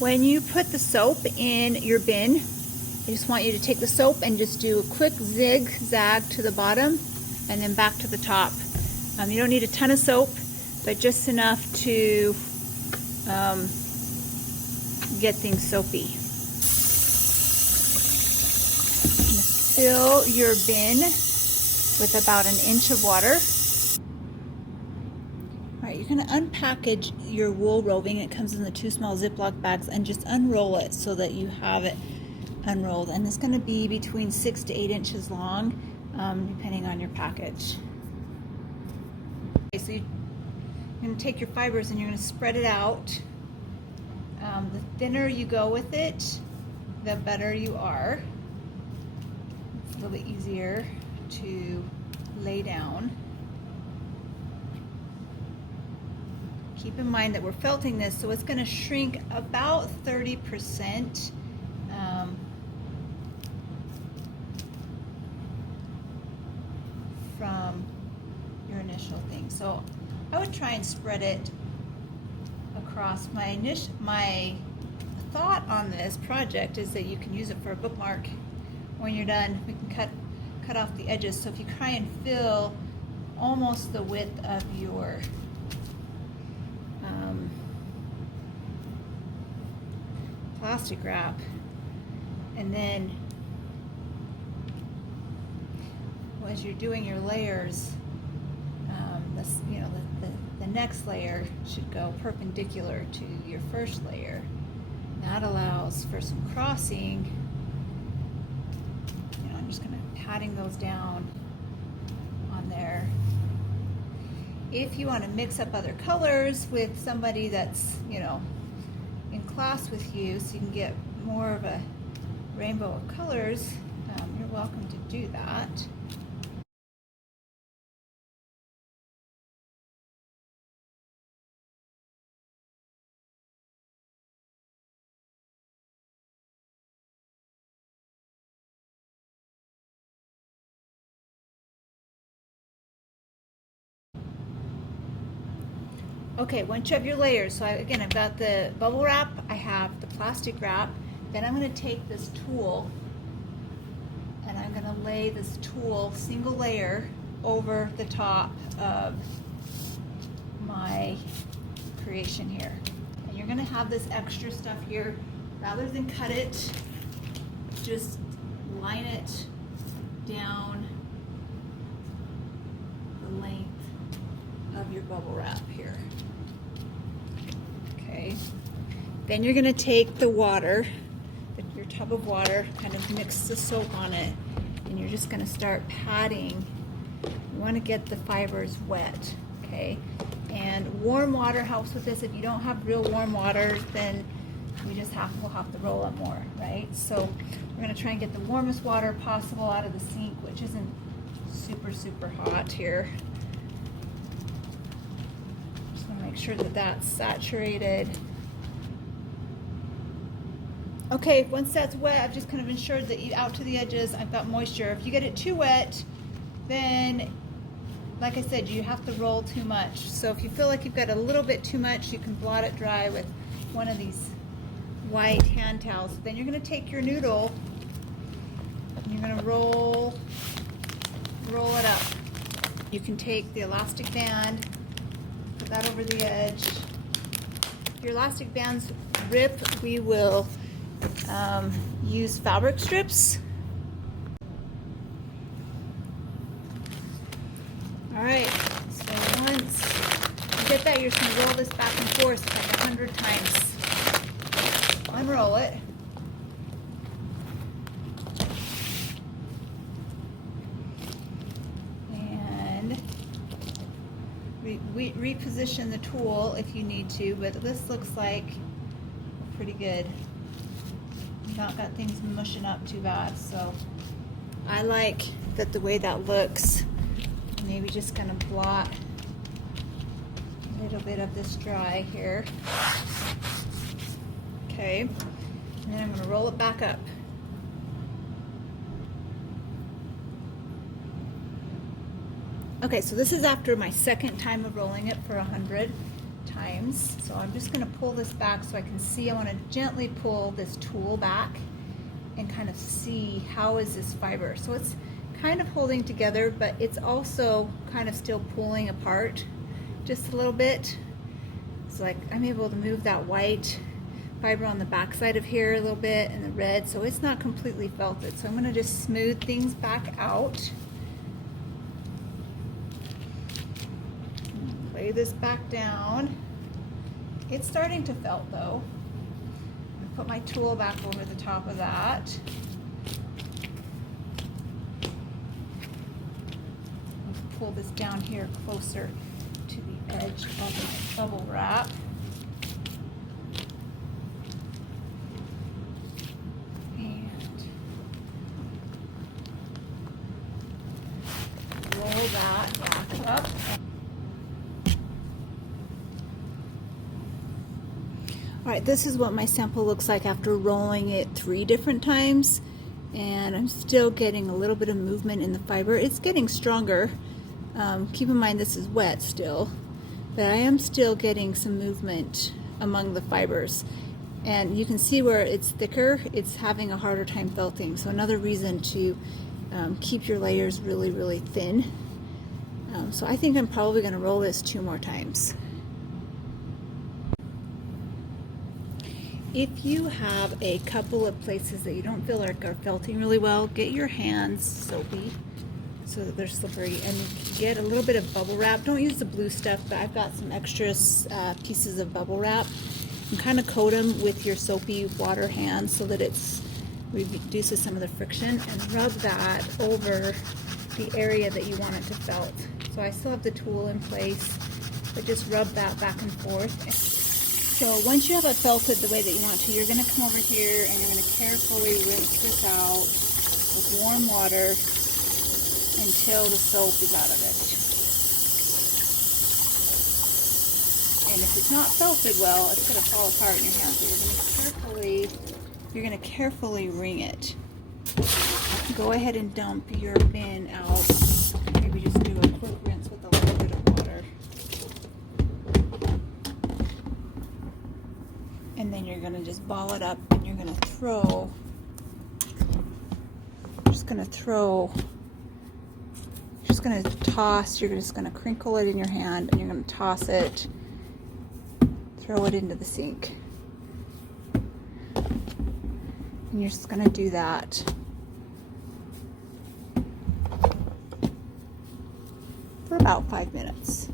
When you put the soap in your bin, I just want you to take the soap and just do a quick zigzag to the bottom and then back to the top. You don't need a ton of soap, but just enough to get things soapy. Fill your bin with about 1 inch of water. All right, you're going to unpackage your wool roving. It comes in the 2 small Ziploc bags, and just unroll it so that you have it unrolled. And it's going to be between 6 to 8 inches long, depending on your package. Okay, so you're going to take your fibers and you're going to spread it out. The thinner you go with it, the better you are. It's a little bit easier to lay down. Keep in mind that we're felting this, so it's going to shrink about 30% from your initial thing. So I would try and spread it across. My thought on this project is that you can use it for a bookmark. When you're done, we can cut off the edges. So if you try and fill almost the width of your plastic wrap, and then as you're doing your layers, the next layer should go perpendicular to your first layer. That allows for some crossing. I'm just going to patting those down on there. If you want to mix up other colors with somebody that's in class with you, so you can get more of a rainbow of colors, you're welcome to do that. Okay, once you have your layers, so I've got the bubble wrap, I have the plastic wrap, then I'm going to take this tool and I'm going to lay this tool single layer over the top of my creation here. And you're going to have this extra stuff here. Rather than cut it, just line it down the length of your bubble wrap here. Okay. Then you're going to take the water, your tub of water, kind of mix the soap on it, and you're just going to start patting. You want to get the fibers wet, okay? And warm water helps with this. If you don't have real warm water, then we'll have to roll up more, right? So we're going to try and get the warmest water possible out of the sink, which isn't super hot here. Just want to make sure that that's saturated. Okay, once that's wet, I've just kind of ensured that out to the edges I've got moisture. If you get it too wet, then like I said, you have to roll too much. So if you feel like you've got a little bit too much, you can blot it dry with one of these white hand towels. Then you're going to take your noodle and you're going to roll it up. You can take the elastic band, put that over the edge. If your elastic bands rip, we will use fabric strips. All right, so once you get that, you're just going to roll this back and forth like 100 times. Unroll it. And reposition the tool if you need to, but this looks like pretty good. Not got things mushing up too bad, so I like that the way that looks. Maybe just gonna blot a little bit of this dry here. Okay, and then I'm gonna roll it back up. Okay, so this is after my second time of rolling it for 100. times. So I'm just going to pull this back so I can see. I want to gently pull this tool back and kind of see how is this fiber. So it's kind of holding together, but it's also kind of still pulling apart just a little bit. So like I'm able to move that white fiber on the back side of here a little bit and the red, so it's not completely felted. So I'm going to just smooth things back out. Lay this back down. It's starting to felt though. I'm going to put my tool back over the top of that. Pull this down here closer to the edge of the bubble wrap. And roll that back up. All right, this is what my sample looks like after rolling it 3 different times, and I'm still getting a little bit of movement in the fiber. It's getting stronger. Keep in mind this is wet still, but I am still getting some movement among the fibers. And you can see where it's thicker, it's having a harder time felting. So another reason to keep your layers really, really thin. So I think I'm probably going to roll this 2 more times. If you have a couple of places that you don't feel like are felting really well, get your hands soapy so that they're slippery, and get a little bit of bubble wrap. Don't use the blue stuff, but I've got some extra pieces of bubble wrap, and kind of coat them with your soapy water hands so that it reduces some of the friction, and rub that over the area that you want it to felt. So I still have the tool in place, but just rub that back and forth. So once you have it felted the way that you want to, you're going to come over here and you're going to carefully rinse this out with warm water until the soap is out of it. And if it's not felted well, it's going to fall apart in your hands. So you're going to carefully wring it. Go ahead and dump your bin out. Maybe just do a quick rinse with a little bit of water. And then you're going to just ball it up and you're going to throw, just going to toss, you're just going to crinkle it in your hand and you're going to toss it, throw it into the sink. And you're just going to do that for about 5 minutes.